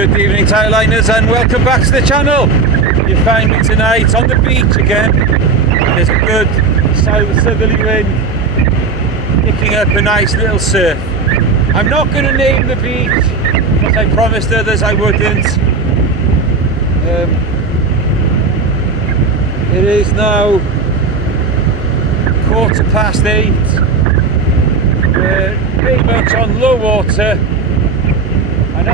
Good evening, Tireliners, and welcome back to the channel. You find me tonight on the beach again. There's a good southerly wind picking up a nice little surf. I'm not going to name the beach, but I promised others I wouldn't. It is now 8:15. We're pretty much on low water, and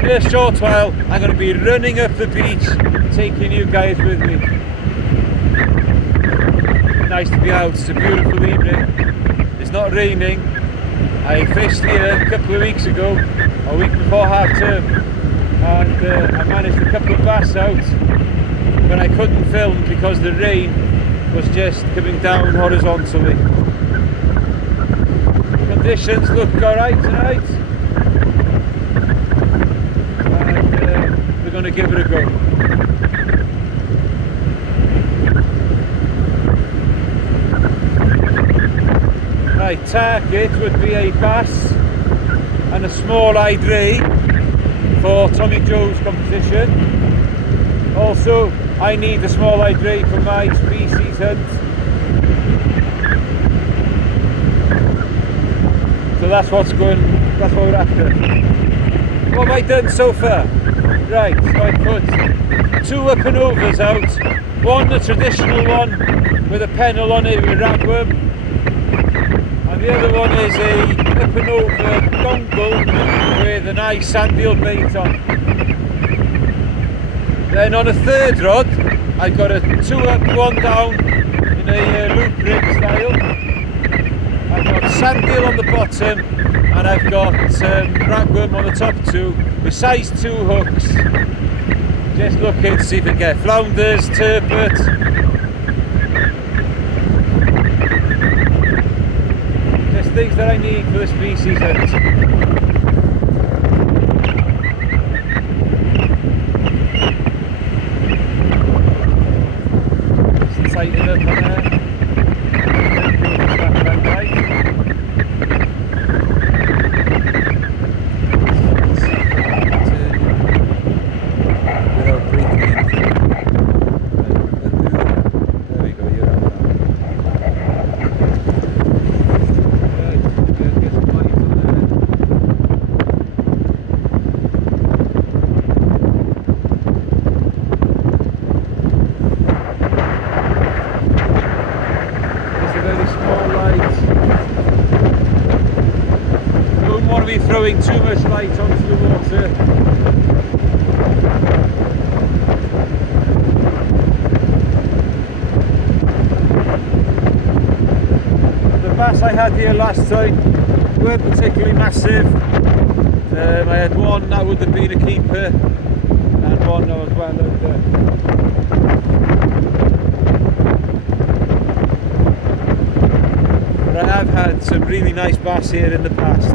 in a short while I'm going to be running up the beach, taking you guys with me. Nice to be out. It's a beautiful evening. It's not raining. I fished here a couple of weeks ago, a week before half term, and I managed a couple of bass out, but I couldn't film because the rain was just coming down horizontally. Conditions look alright tonight, and we're going to give it a go. My target would be a bass and a small eyed ray for Tommy Joe's competition. Also, I need a small eyed ray for my species hunt. So that's what we're after. What have I done so far? Right, so I put 2 up and overs out. One, a traditional one with a pennel on it with ragworm, and the other one is a up and over dongle with a nice sandeel bait on. Then on a third rod, I got a 2 up, 1 down in a loop rig style. I've got sandeel on the bottom, and I've got ragworm on the top 2 with size 2 hooks. Just looking to see if we can get flounders, turbot. Just things that I need for the species hunt. Just tighten up on there. Throwing too much light onto the water. The bass I had here last time weren't particularly massive. I had one that would have been a keeper and one that was well under. But I have had some really nice bass here in the past.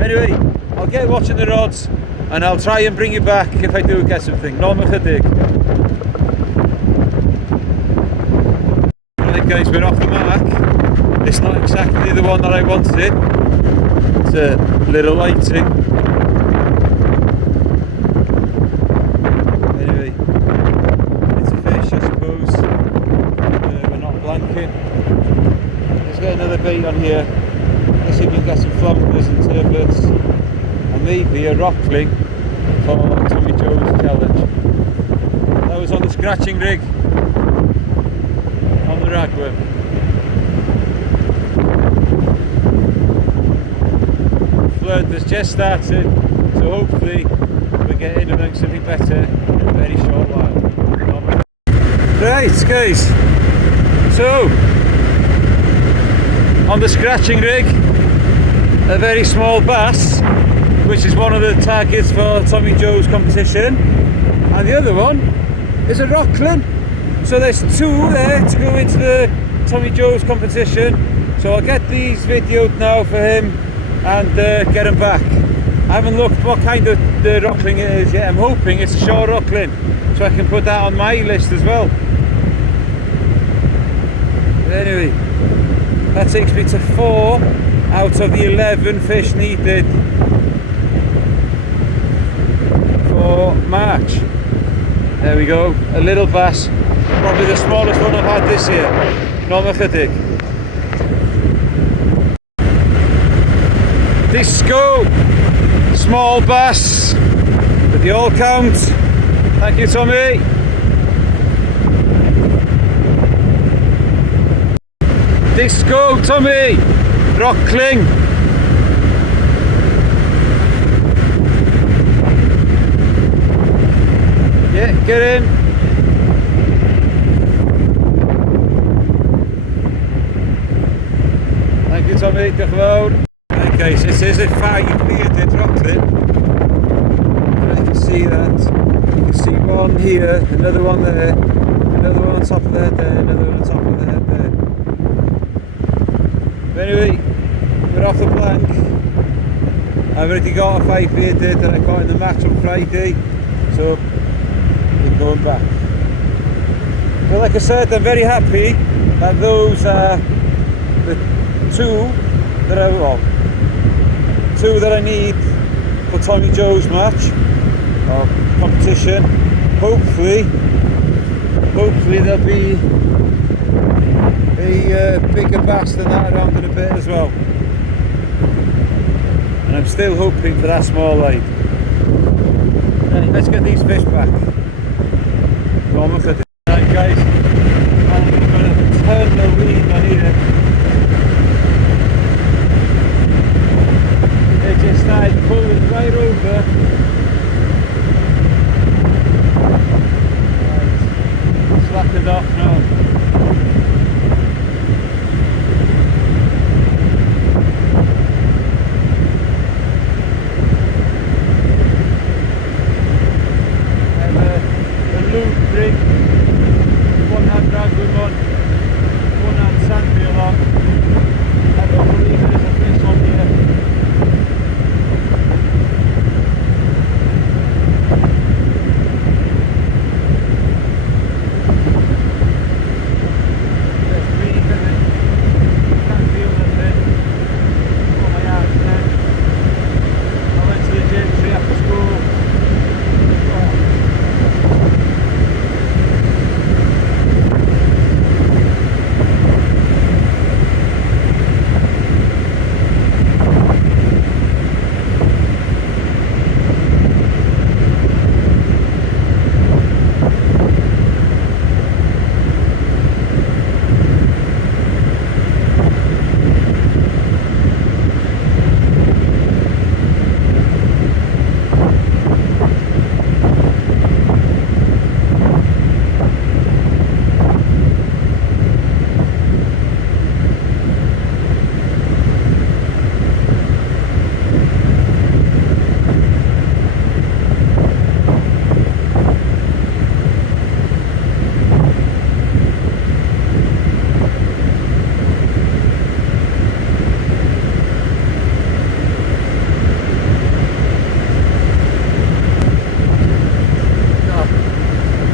Anyway, I'll get watching the rods and I'll try and bring you back if I do get something. Normal dig. Right guys, we're off the mark. It's not exactly the one that I wanted. It's a little lighting. Anyway, it's a fish I suppose. We're not blanking. Let's get another bait on here. Let's see if we can get some flounders and turbots and maybe a rockling for Tommy Joe's challenge. That was on the scratching rig on the ragworm. Flood has just started, so hopefully we'll get in amongst something better in a very short while. Right guys, so on the scratching rig, a very small bass, which is one of the targets for Tommy Joe's competition, and the other one is a rockling. So there's 2 there to go into the Tommy Joe's competition. So I'll get these videoed now for him and get him back. I haven't looked what kind of the rockling it is yet. I'm hoping it's a shore rockling, so I can put that on my list as well. But anyway, that takes me to 4 out of the 11 fish needed March. There we go, a little bass, probably the smallest one I've had this year. Not chydig. Disco, small bass, with the all count. Thank you, Tommy. Disco, Tommy, rockling. Yeah, get in. Thank you, Tommy. Diolch yn fawr. Okay, so this is a 5-bearded rockling. I don't know if you see that. You can see one here, another one there, another one on top of that there, another one on top of that there. But anyway, we're off the plank. I've already got a 5-bearded that I got in the match on Friday, so we're going back. But like I said, I'm very happy that those are the two that I need for Tommy Joe's match or competition. Hopefully there'll be a bigger bass than that around in a bit as well. And I'm still hoping for that small light. Right, let's get these fish back. Right guys, I'm going to turn the lead on here. It just started pulling right over. Right, slackened off now. Rig, one hand raglan on, one hand sandreel on. I don't believe there is a fish on here. Let's breathe in it. Can't feel nothing. Oh, my arm's dead. I went to the gym straight after school.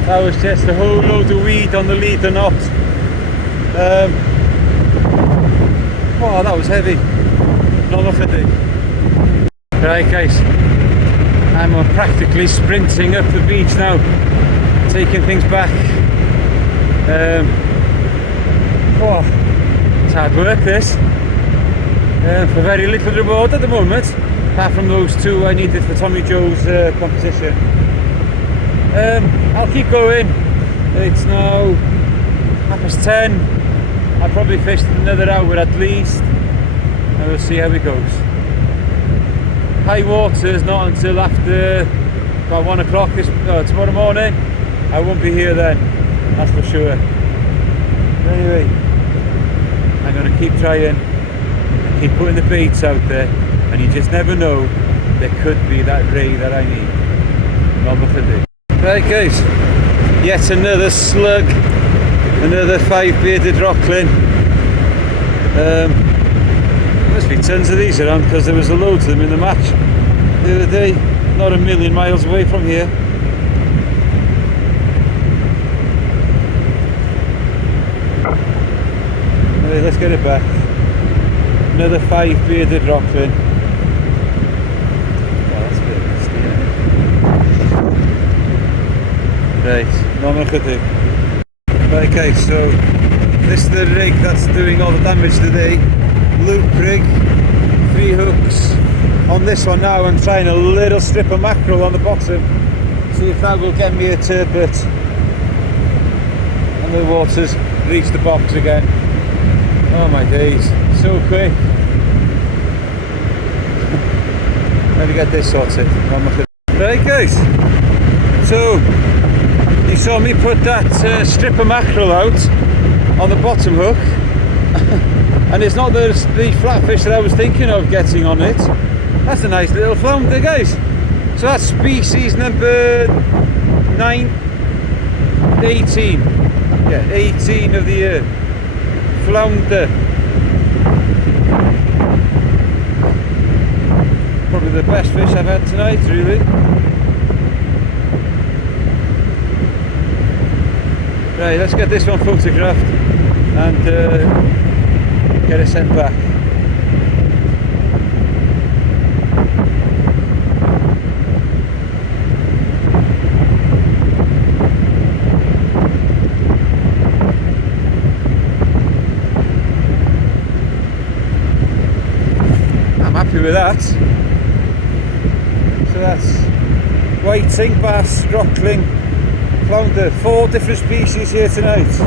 That was just a whole load of weed on the leader knot. Oh, that was heavy. Not nothing. Right guys, I'm practically sprinting up the beach now, taking things back. Oh, it's hard work this. For very little reward at the moment, apart from those two I needed for Tommy Joe's competition. I'll keep going. It's now 10:30. I'll probably fish another hour at least, and we'll see how it goes. High water is not until after about 1 o'clock tomorrow morning. I won't be here then, that's for sure. But anyway, I'm going to keep trying and keep putting the baits out there, and you just never know, there could be that ray that I need. Not nothing to do. Right guys, yet another slug, another 5-bearded rockling. Must be tons of these around because there was a load of them in the match the other day, not a million miles away from here. Anyway, let's get it back. Another 5-bearded rockling. Oh, that's a bit steamy. Right, normal chydig. Right, okay, so this is the rig that's doing all the damage today. Loop rig, 3 hooks. On this one now I'm trying a little strip of mackerel on the bottom. See if that will get me a turbot. And the water's reached the box again. Oh my days, so quick. Let me get this sorted. Right guys, so you saw me put that strip of mackerel out on the bottom hook. And it's not the flatfish that I was thinking of getting on it. That's a nice little flounder, guys. So that's species number 18. Yeah, 18 of the year. Flounder. Probably the best fish I've had tonight, really. Right, let's get this one photographed and get it sent back. I'm happy with that. So that's whiting, bass, rockling, flounder, 4 different species here tonight.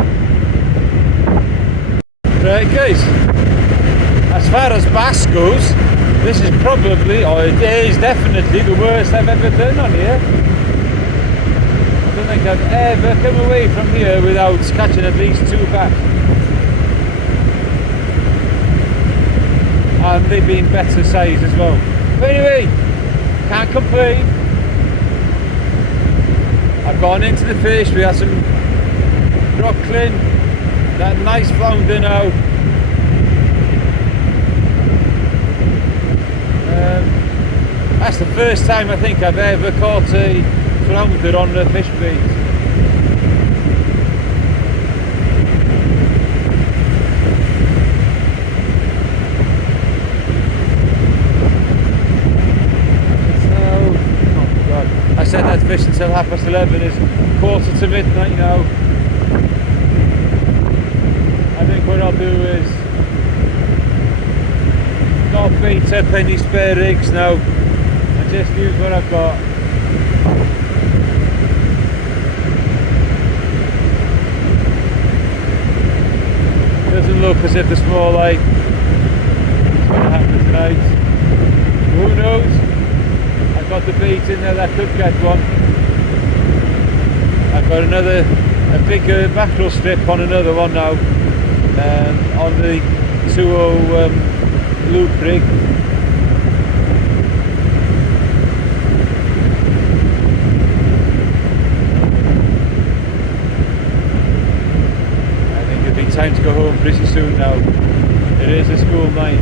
Right guys, as far as bass goes, this is probably, or it is definitely the worst I've ever done on here. I don't think I've ever come away from here without catching at least 2 bass. And they've been better size as well. But anyway, can't complain. I've gone into the fish, we had some rockling, that nice flounder now. That's the first time I think I've ever caught a flounder on a fish bait. I said I'd fish until 11:30, it's 11:45 midnight now. I think what I'll do is not bait up any spare rigs now and just use what I've got. Doesn't look as if the small eye is going to happen tonight. Who knows? I've got the bait in there that could get one. I've got a bigger mackerel strip on another one now, on the 2.0 loop rig. I think it'll be time to go home pretty soon now. It is a school night.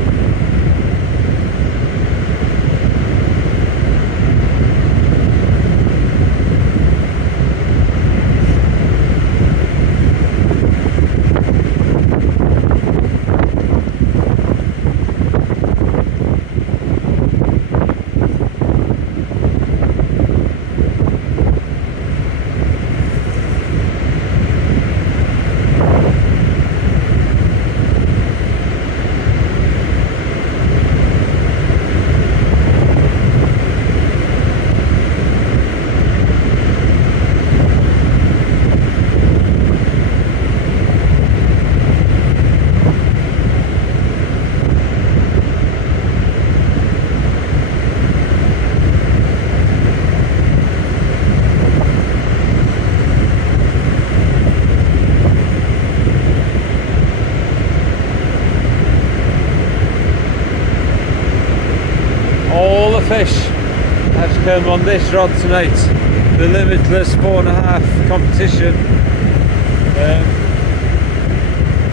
All the fish have come on this rod tonight, the limitless 4.5 competition.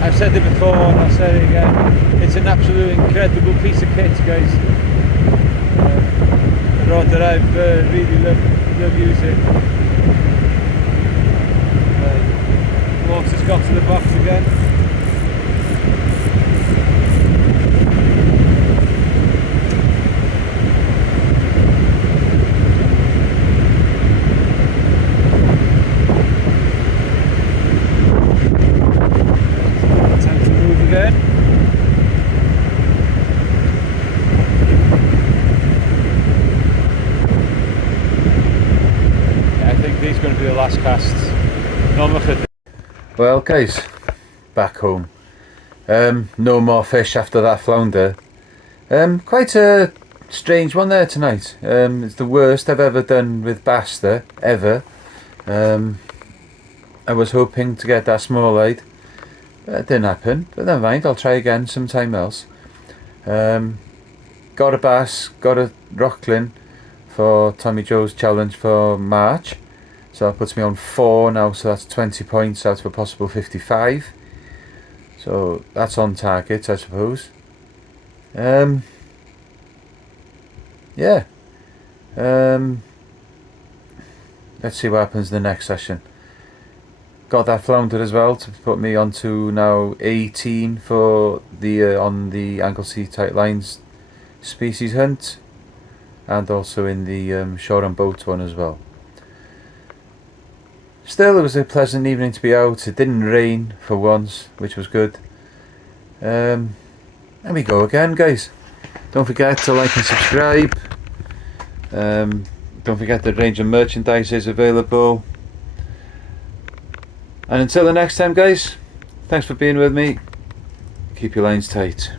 I've said it before and I'll say it again, it's an absolute incredible piece of kit, guys. A rod that I've really love using. Water's got to the box again. be the last cast. Well guys, back home. No more fish after that flounder. Quite a strange one there tonight. It's the worst I've ever done with bass there, ever. I was hoping to get that small eyed. That didn't happen, but never mind, I'll try again sometime else. Got a bass, got a rockling for Tommy Joe's challenge for March. So that puts me on 4 now, so that's 20 points out of a possible 55. So that's on target, I suppose. Yeah. Let's see what happens in the next session. Got that flounder as well to put me onto now 18 for the on the Anglesey tight lines species hunt, and also in the shore and boat one as well. Still, it was a pleasant evening to be out. It didn't rain for once, which was good. There we go again, guys. Don't forget to like and subscribe. Don't forget the range of merchandise is available. And until the next time, guys, thanks for being with me. Keep your lines tight.